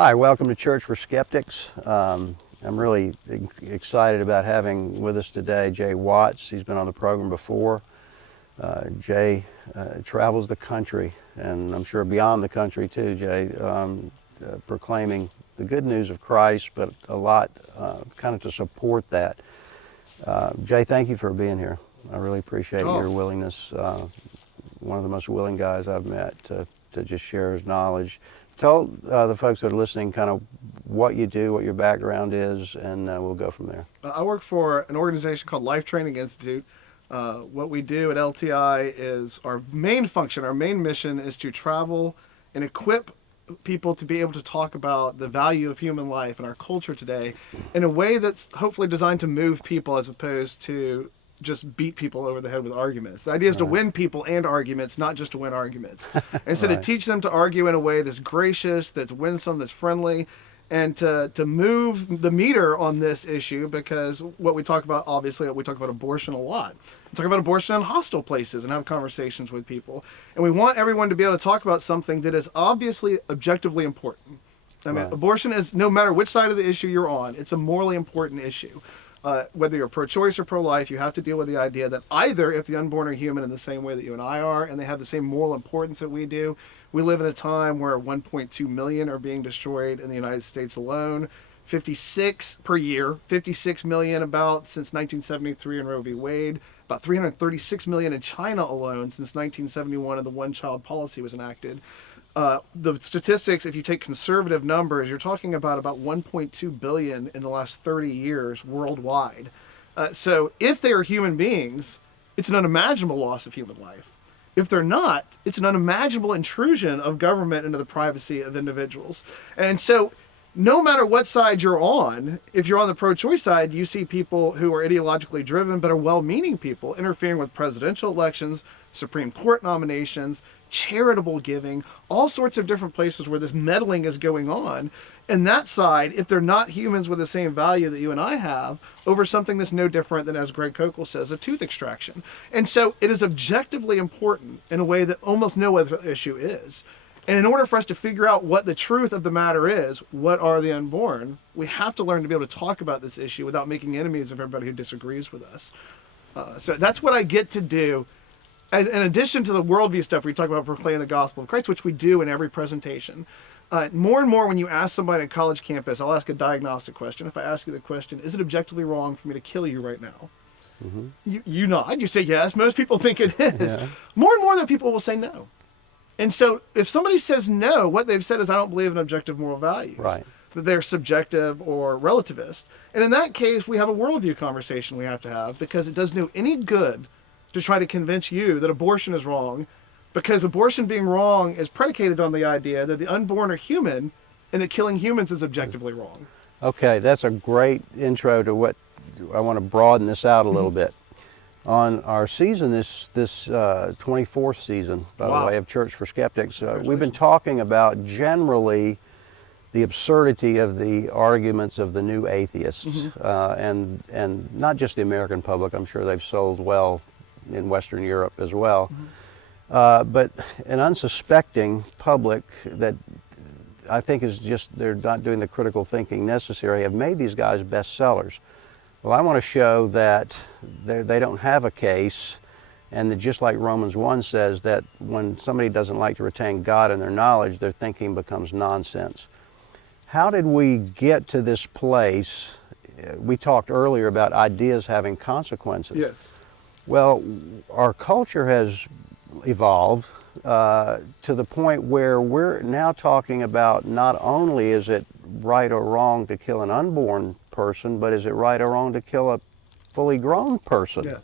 Hi, welcome to Church for Skeptics. I'm really excited about having with us today Jay Watts. He's been on the program before. Jay travels the country, and I'm sure beyond the country too, Jay, proclaiming the good news of Christ, but a lot kind of to support that. Jay, thank you for being here. I really appreciate your willingness. One of the most willing guys I've met to just share his knowledge. Tell the folks that are listening kind of what you do, what your background is, and we'll go from there. I work for an organization called Life Training Institute. What we do at LTI is our main function, our main mission is to travel and equip people to be able to talk about the value of human life and our culture today in a way that's hopefully designed to move people as opposed to just beat people over the head with arguments. The idea is to win people and arguments, not just to win arguments. Instead to teach them to argue in a way that's gracious, that's winsome, that's friendly, and to move the meter on this issue, because what we talk about, obviously, we talk about abortion a lot. We talk about abortion in hostile places and have conversations with people. And we want everyone to be able to talk about something that is obviously objectively important. I mean, abortion is, no matter which side of the issue you're on, it's a morally important issue. Whether you're pro-choice or pro-life, you have to deal with the idea that either if the unborn are human in the same way that you and I are, and they have the same moral importance that we do, we live in a time where 1.2 million are being destroyed in the United States alone, 56 per year, 56 million about since 1973 in Roe v. Wade, about 336 million in China alone since 1971 and the one-child policy was enacted. The statistics, if you take conservative numbers, you're talking about 1.2 billion in the last 30 years worldwide. So if they are human beings, it's an unimaginable loss of human life. If they're not, it's an unimaginable intrusion of government into the privacy of individuals. And so no matter what side you're on, if you're on the pro-choice side, you see people who are ideologically driven but are well-meaning people interfering with presidential elections, Supreme Court nominations, charitable giving, all sorts of different places where this meddling is going on. And that side, if they're not humans with the same value that you and I have, over something that's no different than, as Greg Kokel says, a tooth extraction. And so it is objectively important in a way that almost no other issue is. And in order for us to figure out what the truth of the matter is, what are the unborn, we have to learn to be able to talk about this issue without making enemies of everybody who disagrees with us. So that's what I get to do. In addition to the worldview stuff, we talk about proclaiming the gospel of Christ, which we do in every presentation. More and more when you ask somebody on college campus, I'll ask a diagnostic question. If I ask you the question, is it objectively wrong for me to kill you right now? Mm-hmm. You nod, you say yes. Most people think it is. Yeah. More and more that people will say no. And so if somebody says no, what they've said is, I don't believe in objective moral values. Right. That they're subjective or relativist. And in that case, we have a worldview conversation we have to have, because it doesn't do any good to try to convince you that abortion is wrong, because abortion being wrong is predicated on the idea that the unborn are human and that killing humans is objectively wrong. Okay, that's a great intro to what I want to broaden this out a little bit. On our season, this 24th season, by the way, of Church for Skeptics, we've been talking about generally the absurdity of the arguments of the new atheists, and not just the American public. I'm sure they've sold well in Western Europe as well, but an unsuspecting public that I think is just, they're not doing the critical thinking necessary, have made these guys bestsellers. Well, I want to show that they don't have a case, and that just like Romans 1 says, that when somebody doesn't like to retain God in their knowledge, their thinking becomes nonsense. How did we get to this place? We talked earlier about ideas having consequences. Yes. Well, our culture has evolved to the point where we're now talking about not only is it right or wrong to kill an unborn person, but is it right or wrong to kill a fully grown person? Yes.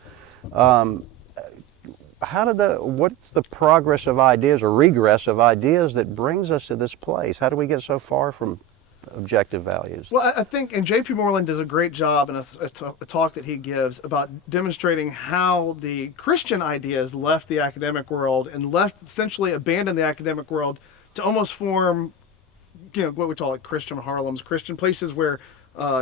What's the progress of ideas or regress of ideas that brings us to this place? How do we get so far from objective values? Well, I think, and J.P. Moreland does a great job in a talk that he gives about demonstrating how the Christian ideas left the academic world and essentially abandoned the academic world to almost form, what we call Christian Harlems, Christian places where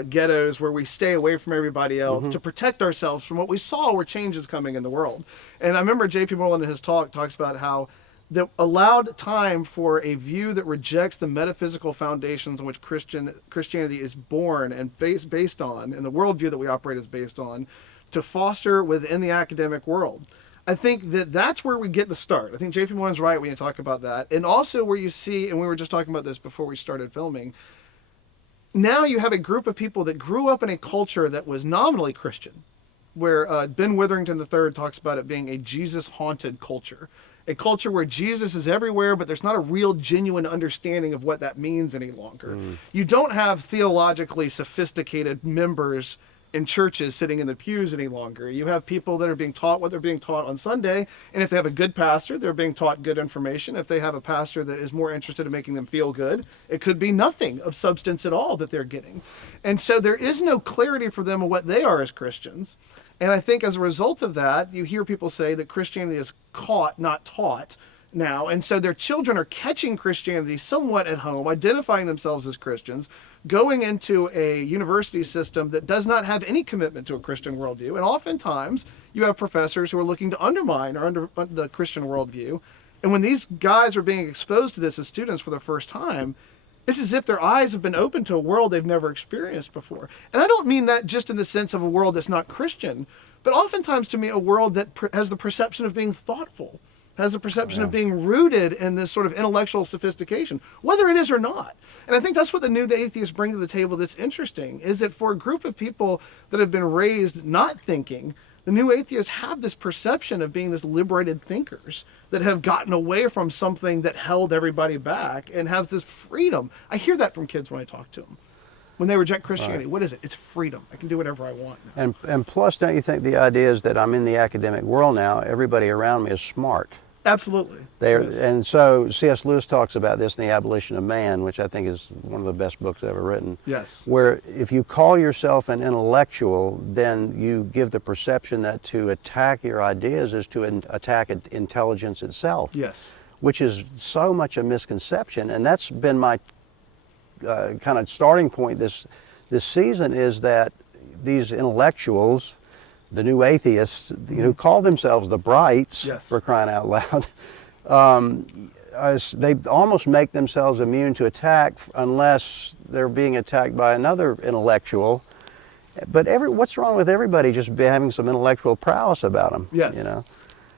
ghettos, where we stay away from everybody else to protect ourselves from what we saw were changes coming in the world. And I remember J.P. Moreland in his talk talks about how that allowed time for a view that rejects the metaphysical foundations on which Christianity is born and based on, and the worldview that we operate is based on, to foster within the academic world. I think that that's where we get the start. I think JP Moylan's right when you talk about that. And also where you see, and we were just talking about this before we started filming, now you have a group of people that grew up in a culture that was nominally Christian, where Ben Witherington III talks about it being a Jesus-haunted culture. A culture where Jesus is everywhere, but there's not a real genuine understanding of what that means any longer. You don't have theologically sophisticated members in churches sitting in the pews any longer. You have people that are being taught what they're being taught on Sunday, and if they have a good pastor, they're being taught good information. If they have a pastor that is more interested in making them feel good, it could be nothing of substance at all that they're getting. And so there is no clarity for them of what they are as Christians. And I think as a result of that, you hear people say that Christianity is caught, not taught now. And so their children are catching Christianity somewhat at home, identifying themselves as Christians, going into a university system that does not have any commitment to a Christian worldview. And oftentimes you have professors who are looking to undermine the Christian worldview. And when these guys are being exposed to this as students for the first time, it's as if their eyes have been opened to a world they've never experienced before. And I don't mean that just in the sense of a world that's not Christian, but oftentimes to me a world that has the perception of being thoughtful, has the perception of being rooted in this sort of intellectual sophistication, whether it is or not. And I think that's what the new atheists bring to the table that's interesting, is that for a group of people that have been raised not thinking, the new atheists have this perception of being this liberated thinkers that have gotten away from something that held everybody back and has this freedom. I hear that from kids when I talk to them. When they reject Christianity, what is it? It's freedom. I can do whatever I want now. And plus, don't you think the idea is that I'm in the academic world now, everybody around me is smart. Absolutely. Yes. And so C.S. Lewis talks about this in The Abolition of Man, which I think is one of the best books ever written. Yes. Where if you call yourself an intellectual, then you give the perception that to attack your ideas is to attack intelligence itself. Yes. Which is so much a misconception. And that's been my kind of starting point this season, is that these intellectuals, the new atheists, who call themselves the brights, for crying out loud, they almost make themselves immune to attack unless they're being attacked by another intellectual. But what's wrong with everybody just having some intellectual prowess about them? Yes. You know?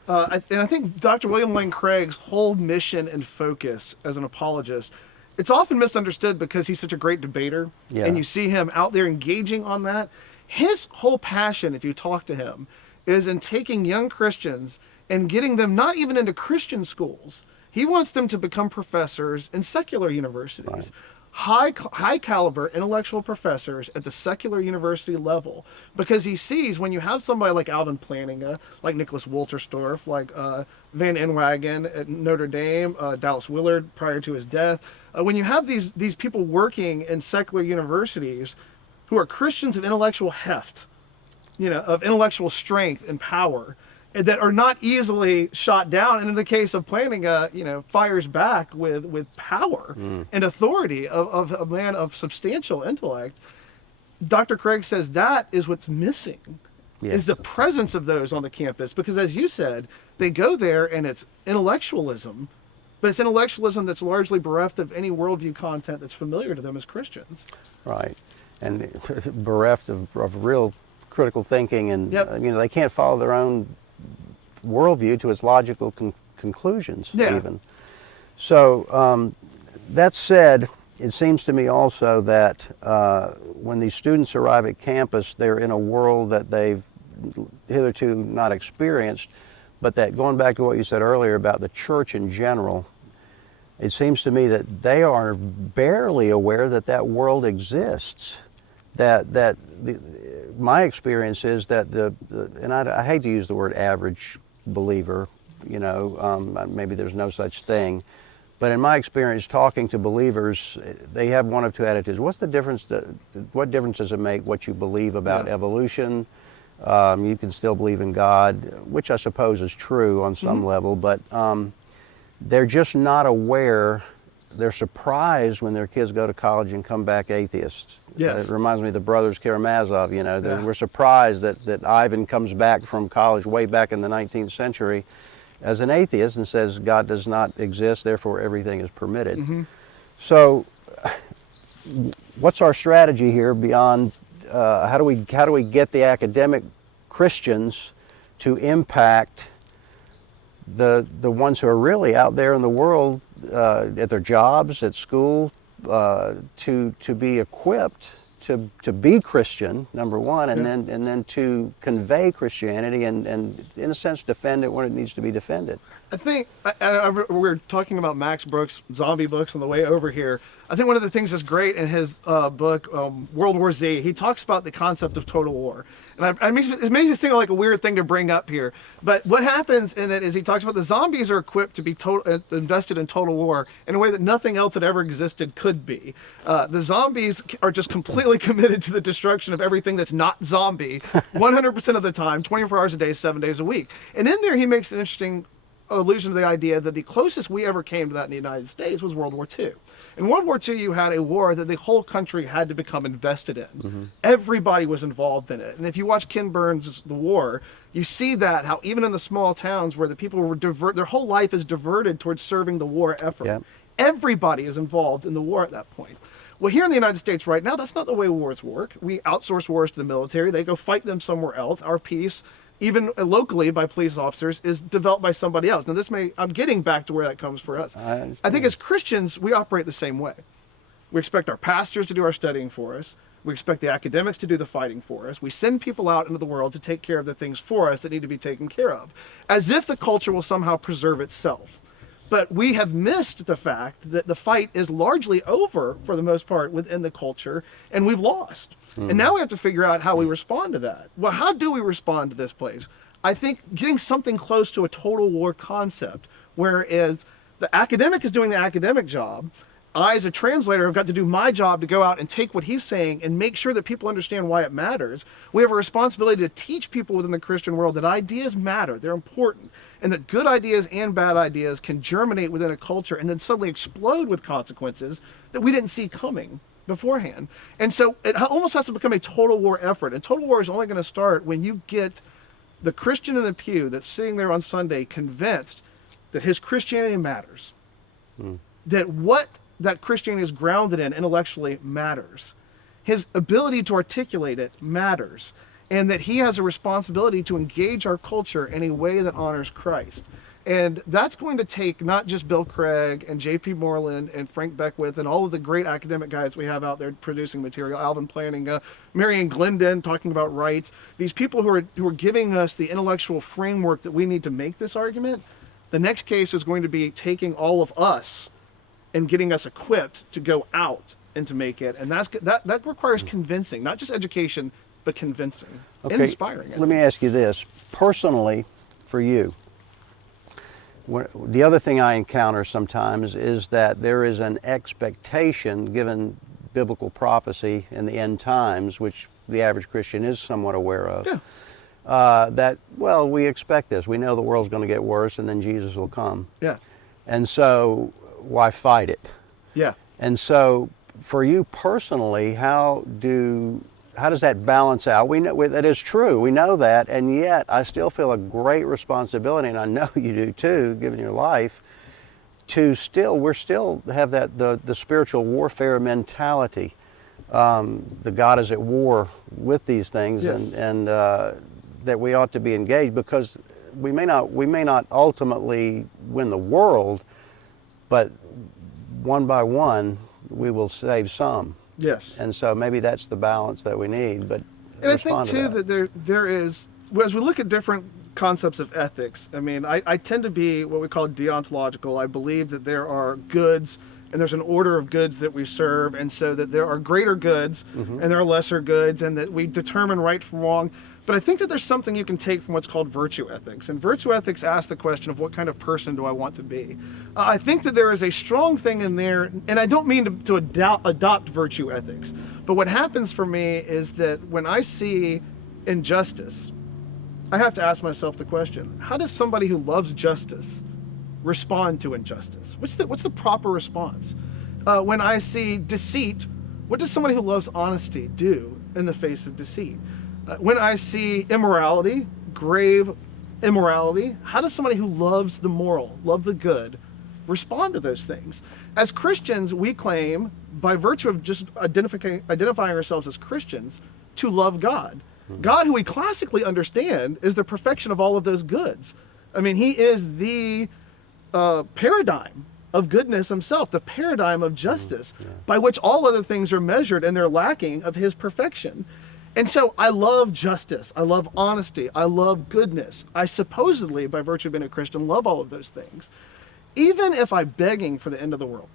And I think Dr. William Lane Craig's whole mission and focus as an apologist, it's often misunderstood because he's such a great debater, and you see him out there engaging on that. His whole passion, if you talk to him, is in taking young Christians and getting them not even into Christian schools. He wants them to become professors in secular universities. Right. High caliber intellectual professors at the secular university level, because he sees when you have somebody like Alvin Plantinga, like Nicholas Wolterstorff, like Van Inwagen at Notre Dame, Dallas Willard prior to his death, when you have these people working in secular universities who are Christians of intellectual heft, of intellectual strength and power, that are not easily shot down, and in the case of Plantinga, fires back with power and authority of a man of substantial intellect. Dr. Craig says that is what's missing, is the presence of those on the campus, because as you said, they go there and it's intellectualism, but it's intellectualism that's largely bereft of any worldview content that's familiar to them as Christians. Right. And bereft of real critical thinking, and they can't follow their own worldview to its logical conclusions even. So that said, it seems to me also that when these students arrive at campus, they're in a world that they've hitherto not experienced, but that, going back to what you said earlier about the church in general, it seems to me that they are barely aware that world exists. My experience is that and I hate to use the word average believer, maybe there's no such thing, but in my experience talking to believers, they have one of two attitudes. What's the difference? What difference does it make what you believe about evolution? You can still believe in God, which I suppose is true on some level, but they're just not aware. They're surprised when their kids go to college and come back atheists. It reminds me of the brothers Karamazov, We're surprised that Ivan comes back from college way back in the 19th century as an atheist and says God does not exist, therefore everything is permitted. Mm-hmm. So what's our strategy here beyond how do we get the academic Christians to impact the ones who are really out there in the world at their jobs, at school, to be equipped to be Christian, number one, and then to convey Christianity and in a sense defend it when it needs to be defended. I think we were talking about Max Brooks' zombie books on the way over here. I think one of the things that's great in his book, World War Z, he talks about the concept of total war. And it makes me think like a weird thing to bring up here. But what happens in it is he talks about the zombies are equipped to be invested in total war in a way that nothing else that ever existed could be. The zombies are just completely committed to the destruction of everything that's not zombie 100% of the time, 24 hours a day, 7 days a week. And in there he makes an interesting allusion to the idea that the closest we ever came to that in the United States was World War II. In World War II, you had a war that the whole country had to become invested in. Mm-hmm. Everybody was involved in it. And if you watch Ken Burns' The War, you see that how even in the small towns where the people were their whole life is diverted towards serving the war effort. Yep. Everybody is involved in the war at that point. Well, here in the United States right now, that's not the way wars work. We outsource wars to the military. They go fight them somewhere else. Our peace, even locally by police officers, is developed by somebody else. Now I'm getting back to where that comes for us. I think as Christians, we operate the same way. We expect our pastors to do our studying for us. We expect the academics to do the fighting for us. We send people out into the world to take care of the things for us that need to be taken care of, as if the culture will somehow preserve itself. But we have missed the fact that the fight is largely over for the most part within the culture, and we've lost. And now we have to figure out how we respond to that. Well, how do we respond to this place? I think getting something close to a total war concept, whereas the academic is doing the academic job, I as a translator have got to do my job to go out and take what he's saying and make sure that people understand why it matters. We have a responsibility to teach people within the Christian world that ideas matter, they're important, and that good ideas and bad ideas can germinate within a culture and then suddenly explode with consequences that we didn't see coming beforehand. And so it almost has to become a total war effort. And total war is only going to start when you get the Christian in the pew that's sitting there on Sunday convinced that his Christianity matters. That what that Christianity is grounded in intellectually matters. His ability to articulate it matters. And that he has a responsibility to engage our culture in a way that honors Christ. And that's going to take not just Bill Craig and J.P. Moreland and Frank Beckwith and all of the great academic guys we have out there producing material, Alvin Plantinga, Marianne Glendon talking about rights, these people who are giving us the intellectual framework that we need to make this argument. The next case is going to be taking all of us and getting us equipped to go out and to make it. And that requires convincing, not just education, but convincing and inspiring. Let me ask you this. Personally, for you, the other thing I encounter sometimes is that there is an expectation, given biblical prophecy in the end times, which the average Christian is somewhat aware of, that, well, we expect this. We know the world's going to get worse and then Jesus will come. Yeah. And so why fight it? Yeah. And so for you personally, how does that balance out? We know that is true. We know that, and yet I still feel a great responsibility, and I know you do too, given your life, to we still have that the spiritual warfare mentality. The God is at war with these things, yes. and that we ought to be engaged, because we may not ultimately win the world, but one by one we will save some. Yes. And so maybe that's the balance that we need. But and I think too that there is, as we look at different concepts of ethics, I mean, I tend to be what we call deontological. I believe that there are goods and there's an order of goods that we serve, and so that there are greater goods and there are lesser goods, and that we determine right from wrong. But I think that there's something you can take from what's called virtue ethics. And virtue ethics asks the question of what kind of person do I want to be? I think that there is a strong thing in there, and I don't mean to adopt virtue ethics, but what happens for me is that when I see injustice, I have to ask myself the question, how does somebody who loves justice respond to injustice? What's the proper response? When I see deceit, what does somebody who loves honesty do in the face of deceit? When I see immorality, grave immorality, how does somebody who loves the moral, love the good, respond to those things? As Christians, we claim, by virtue of just identifying ourselves as Christians, to love God. God, who we classically understand, is the perfection of all of those goods. I mean, he is the paradigm of goodness himself, the paradigm of justice, by which all other things are measured, and they're lacking of his perfection. And so I love justice, I love honesty, I love goodness. I supposedly, by virtue of being a Christian, love all of those things. Even if I'm begging for the end of the world,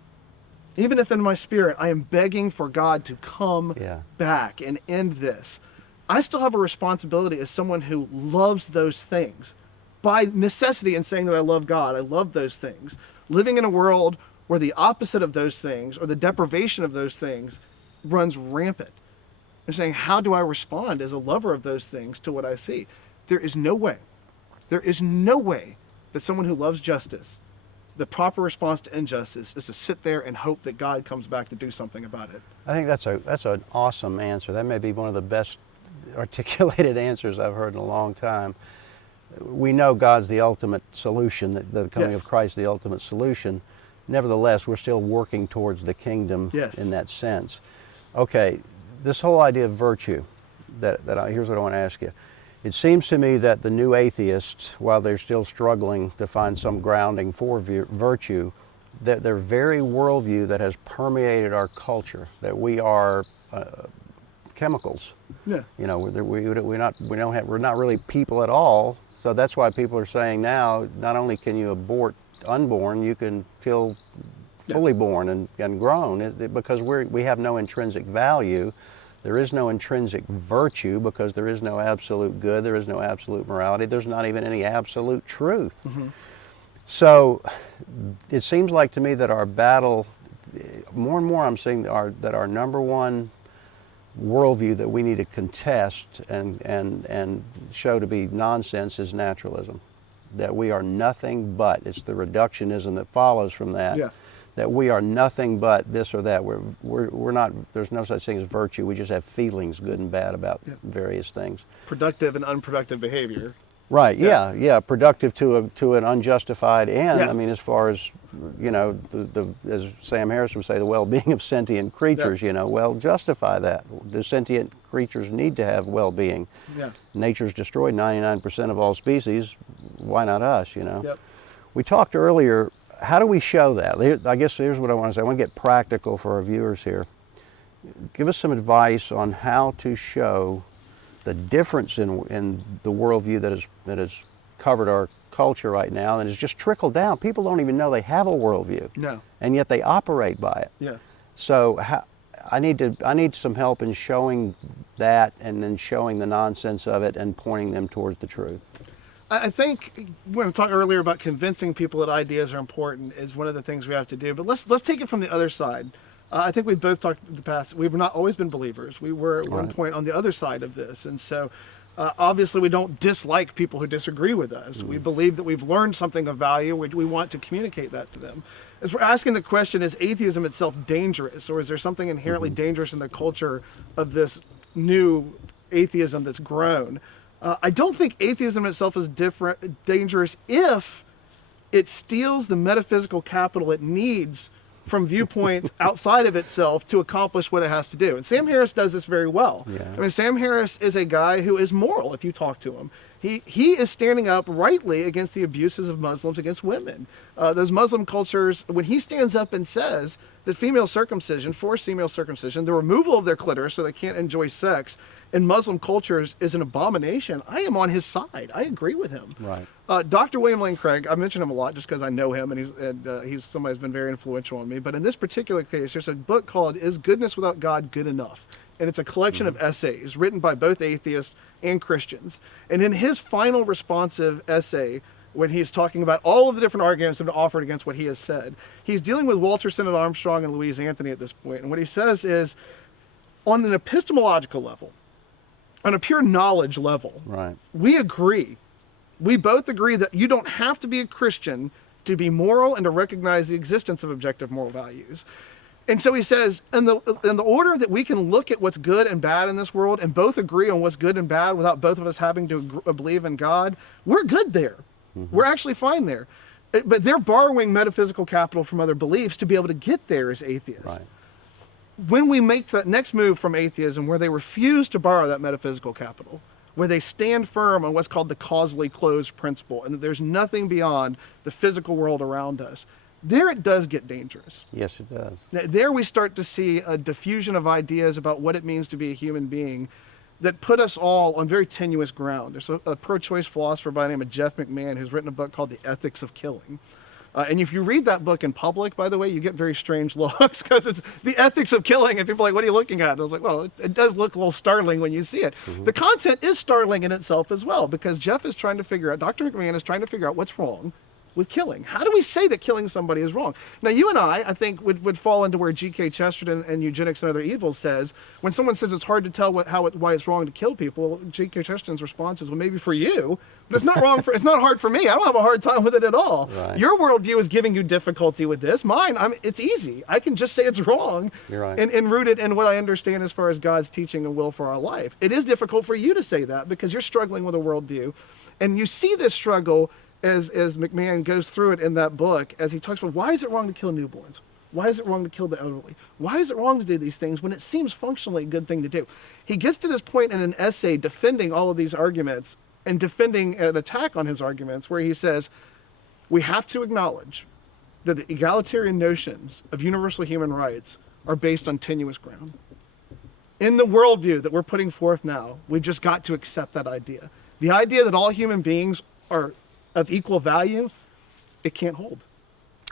even if in my spirit I am begging for God to come back and end this, I still have a responsibility as someone who loves those things. By necessity, in saying that I love God, I love those things. Living in a world where the opposite of those things, or the deprivation of those things, runs rampant. And saying, how do I respond as a lover of those things to what I see? There is no way that someone who loves justice, the proper response to injustice is to sit there and hope that God comes back to do something about it. I think that's an awesome answer. That may be one of the best articulated answers I've heard in a long time. We know God's the ultimate solution, the coming of Christ the ultimate solution. Nevertheless, we're still working towards the kingdom in that sense. Okay, this whole idea of virtue, here's what I want to ask you. It seems to me that the new atheists, while they're still struggling to find some grounding for virtue, that their very worldview that has permeated our culture, that we are chemicals. Yeah. You know, we're not really people at all. So that's why people are saying now, not only can you abort unborn, you can kill fully born and grown, because we have no intrinsic value. There is no intrinsic virtue because there is no absolute good, there is no absolute morality, there's not even any absolute truth. So it seems like to me that our battle, more and more I'm seeing that our number one worldview that we need to contest and show to be nonsense is naturalism. That we are nothing but, it's the reductionism that follows from that, that we are nothing but this or that. We're not, there's no such thing as virtue, we just have feelings, good and bad, about various things. Productive and unproductive behavior. Right, productive to an unjustified end. I mean, as far as, you know, as Sam Harris would say, the well-being of sentient creatures, you know, well, justify that. Do sentient creatures need to have well-being? Nature's destroyed 99% of all species, why not us, you know? We talked earlier, how do we show that? I guess here's what I want to say. I want to get practical for our viewers here. Give us some advice on how to show the difference in the worldview that has covered our culture right now and has just trickled down. People don't even know they have a worldview. And yet they operate by it. So I need some help in showing that, and then showing the nonsense of it and pointing them towards the truth. I think when I talked earlier about convincing people that ideas are important is one of the things we have to do. But let's take it from the other side. I think we've both talked in the past. We've not always been believers. We were at one point on the other side of this. And so obviously we don't dislike people who disagree with us. We believe that we've learned something of value. We want to communicate that to them. As we're asking the question, is atheism itself dangerous? Or is there something inherently dangerous in the culture of this new atheism that's grown? I don't think atheism itself is dangerous if it steals the metaphysical capital it needs from viewpoints outside of itself to accomplish what it has to do. And Sam Harris does this very well. I mean, Sam Harris is a guy who is moral if you talk to him. He is standing up rightly against the abuses of Muslims against women. Those Muslim cultures, when he stands up and says that female circumcision, forced female circumcision, the removal of their clitoris so they can't enjoy sex in Muslim cultures is an abomination, I am on his side. I agree with him. Dr. William Lane Craig, I mention him a lot just because I know him, and he's somebody who's been very influential on me. But in this particular case, there's a book called Is Goodness Without God Good Enough? And it's a collection of essays written by both atheists and Christians. And in his final responsive essay, when he's talking about all of the different arguments that have been offered against what he has said, he's dealing with Walter Sennett Armstrong and Louise Anthony at this point. And what he says is, on an epistemological level, on a pure knowledge level, we agree. We both agree that you don't have to be a Christian to be moral and to recognize the existence of objective moral values. And so he says, in the order that we can look at what's good and bad in this world and both agree on what's good and bad without both of us having to believe in God, we're good there. We're actually fine there. But they're borrowing metaphysical capital from other beliefs to be able to get there as atheists. Right. When we make that next move from atheism, where they refuse to borrow that metaphysical capital, where they stand firm on what's called the causally closed principle, and that there's nothing beyond the physical world around us, there it does get dangerous. Yes, it does. There we start to see a diffusion of ideas about what it means to be a human being that put us all on very tenuous ground. There's a pro-choice philosopher by the name of Jeff McMahon who's written a book called The Ethics of Killing. And if you read that book in public, by the way, you get very strange looks because it's the ethics of killing, and people are like, what are you looking at? And I was like, well, it does look a little startling when you see it. The content is startling in itself as well, because Jeff is trying to figure out, Dr. McMahon is trying to figure out what's wrong with killing. How do we say that killing somebody is wrong? Now, you and I think, would fall into where G.K. Chesterton and Eugenics and Other Evils says, when someone says it's hard to tell why it's wrong to kill people, G.K. Chesterton's response is, well, maybe for you, but it's not wrong it's not hard for me. I don't have a hard time with it at all. Right. Your worldview is giving you difficulty with this. Mine, it's easy. I can just say it's wrong. You're right. And root it in what I understand as far as God's teaching and will for our life. It is difficult for you to say that because you're struggling with a worldview. And you see this struggle as McMahon goes through it in that book, as he talks about why is it wrong to kill newborns? Why is it wrong to kill the elderly? Why is it wrong to do these things when it seems functionally a good thing to do? He gets to this point in an essay defending all of these arguments and defending an attack on his arguments where he says, we have to acknowledge that the egalitarian notions of universal human rights are based on tenuous ground. In the worldview that we're putting forth now, we've just got to accept that idea. The idea that all human beings are of equal value, it can't hold.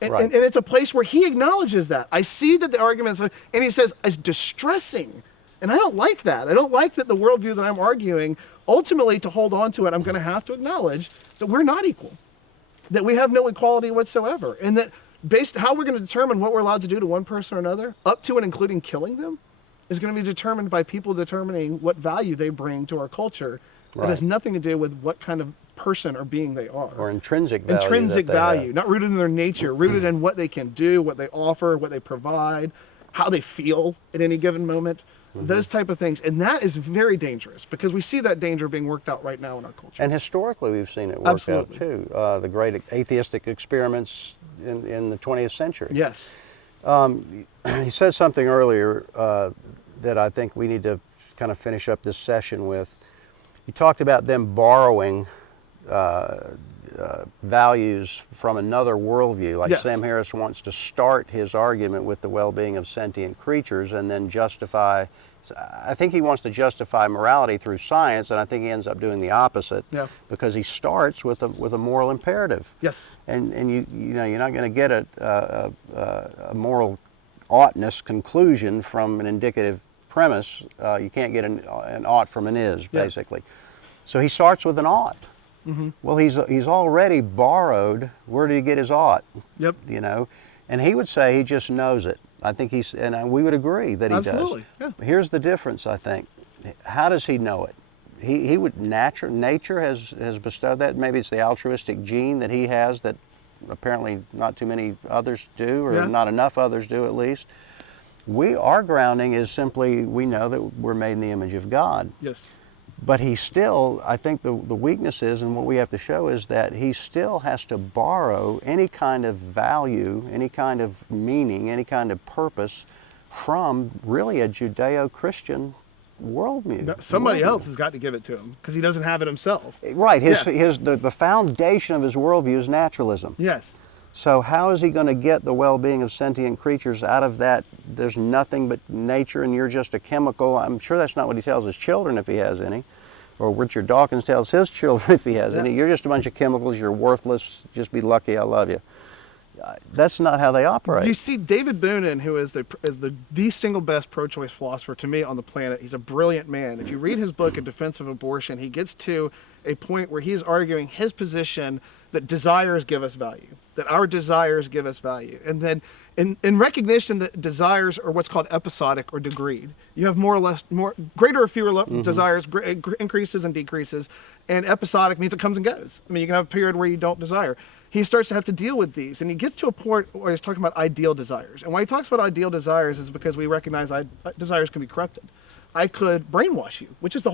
And, Right. and it's a place where he acknowledges that. I see that the arguments, and he says, it's distressing. And I don't like that. I don't like that the worldview that I'm arguing, ultimately to hold on to it, I'm going to have to acknowledge that we're not equal, that we have no equality whatsoever, and that based how we're going to determine what we're allowed to do to one person or another, up to and including killing them, is going to be determined by people determining what value they bring to our culture. That Right. has nothing to do with what kind of person or being they are. Or intrinsic value. Intrinsic that they have. value, not rooted in their nature, rooted in what they can do, what they offer, what they provide, how they feel at any given moment, those type of things. And that is very dangerous because we see that danger being worked out right now in our culture. And historically, we've seen it work Absolutely. out too. The great atheistic experiments in the 20th century. Yes. He said something earlier that I think we need to kind of finish up this session with. He talked about them borrowing values from another worldview. Like Yes. Sam Harris wants to start his argument with the well-being of sentient creatures and then justify. I think he wants to justify morality through science, and I think he ends up doing the opposite. Yeah. Because he starts with a moral imperative. Yes. And you know you're not going to get a moral oughtness conclusion from an indicative premise. You can't get an ought from an is, Yeah. basically. So he starts with an ought. Well, he's already borrowed. Where did he get his ought? Yep. You know, and he would say he just knows it. I think we would agree that he Absolutely. does. Yeah. Here's the difference, I think. How does he know it? He would nature has bestowed that. Maybe it's the altruistic gene that he has that apparently not too many others do, or Yeah. not enough others do at least. Our grounding is simply we know that we're made in the image of God. Yes. But he still, I think the weakness is, and what we have to show is that he still has to borrow any kind of value, any kind of meaning, any kind of purpose from really a Judeo-Christian worldview. Somebody Worldview. else has got to give it to him because he doesn't have it himself. Right, Yeah. the foundation of his worldview is naturalism. Yes. So how is he going to get the well-being of sentient creatures out of that? There's nothing but nature and you're just a chemical. I'm sure that's not what he tells his children if he has any, or Richard Dawkins tells his children if he has any. You're just a bunch of chemicals, you're worthless, just be lucky, I love you. That's not how they operate. You see David Boonin, who is the single best pro-choice philosopher to me on the planet. He's a brilliant man. If you read his book, In Defense of Abortion, he gets to a point where he's arguing his position that desires give us value, that our desires give us value. And then in recognition that desires are what's called episodic or degreed. You have more or less, greater or fewer desires, increases and decreases, and episodic means it comes and goes. I mean, you can have a period where you don't desire. He starts to have to deal with these, and he gets to a point where he's talking about ideal desires. And why he talks about ideal desires is because we recognize desires can be corrupted. I could brainwash you, which is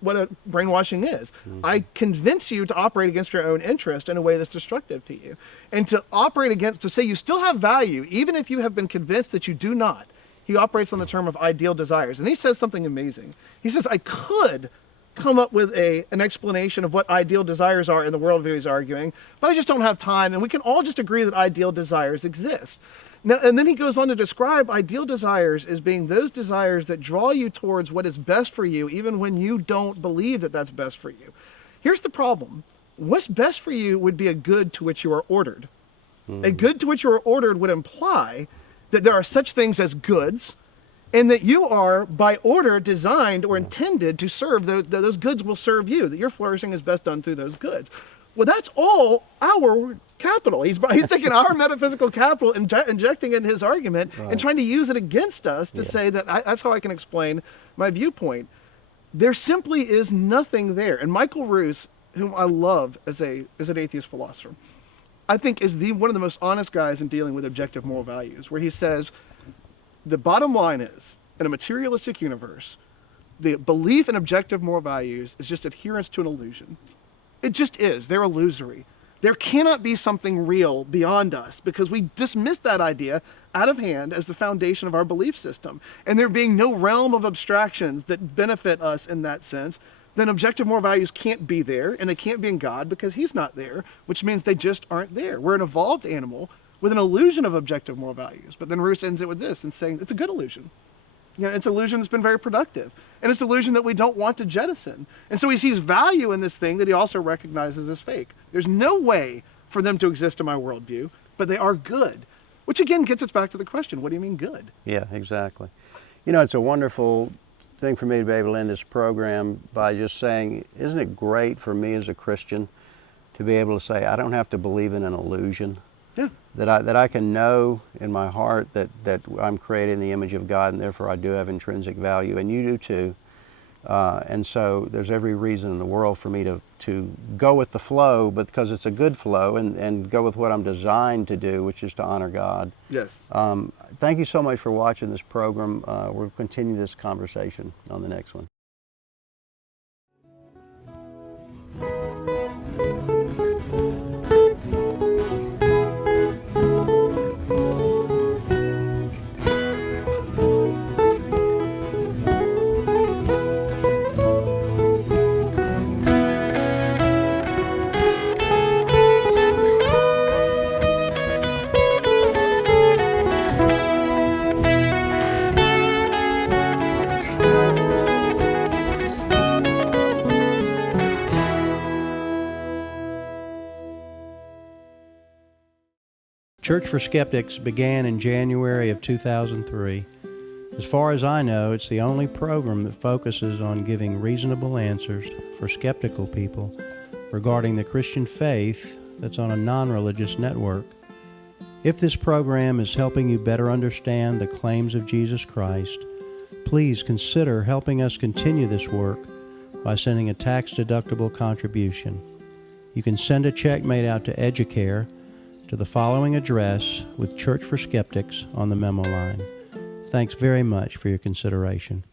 what a brainwashing is. I convince you to operate against your own interest in a way that's destructive to you. And to say you still have value, even if you have been convinced that you do not. He operates on the term of ideal desires. And he says something amazing. He says, I could come up with an explanation of what ideal desires are in the worldview he's arguing, but I just don't have time, and we can all just agree that ideal desires exist. Now, and then he goes on to describe ideal desires as being those desires that draw you towards what is best for you, even when you don't believe that that's best for you. Here's the problem. What's best for you would be a good to which you are ordered. A good to which you are ordered would imply that there are such things as goods, and that you are, by order, designed or intended to serve, those goods will serve you, that your flourishing is best done through those goods. Well, that's all our capital. He's taking our metaphysical capital and injecting it in his argument and trying to use it against us to say that that's how I can explain my viewpoint. There simply is nothing there. And Michael Roos, whom I love as an atheist philosopher, I think is one of the most honest guys in dealing with objective moral values, where he says, the bottom line is, in a materialistic universe, the belief in objective moral values is just adherence to an illusion. It just is. They're illusory. There cannot be something real beyond us because we dismiss that idea out of hand as the foundation of our belief system. And there being no realm of abstractions that benefit us in that sense, then objective moral values can't be there, and they can't be in God because he's not there, which means they just aren't there. We're an evolved animal with an illusion of objective moral values. But then Roos ends it with this and saying it's a good illusion. It's an illusion that's been very productive. And it's an illusion that we don't want to jettison. And so he sees value in this thing that he also recognizes as fake. There's no way for them to exist in my worldview, but they are good. Which again gets us back to the question, what do you mean good? Yeah, exactly. It's a wonderful thing for me to be able to end this program by just saying, isn't it great for me as a Christian to be able to say, I don't have to believe in an illusion? Yeah. That I can know in my heart that I'm created in the image of God, and therefore I do have intrinsic value, and you do too. And so there's every reason in the world for me to go with the flow, but because it's a good flow, and go with what I'm designed to do, which is to honor God. Yes. Thank you so much for watching this program. We'll continue this conversation on the next one. Church for Skeptics began in January of 2003. As far as I know, it's the only program that focuses on giving reasonable answers for skeptical people regarding the Christian faith that's on a non-religious network. If this program is helping you better understand the claims of Jesus Christ, please consider helping us continue this work by sending a tax-deductible contribution. You can send a check made out to Educare to the following address with Church for Skeptics on the memo line. Thanks very much for your consideration.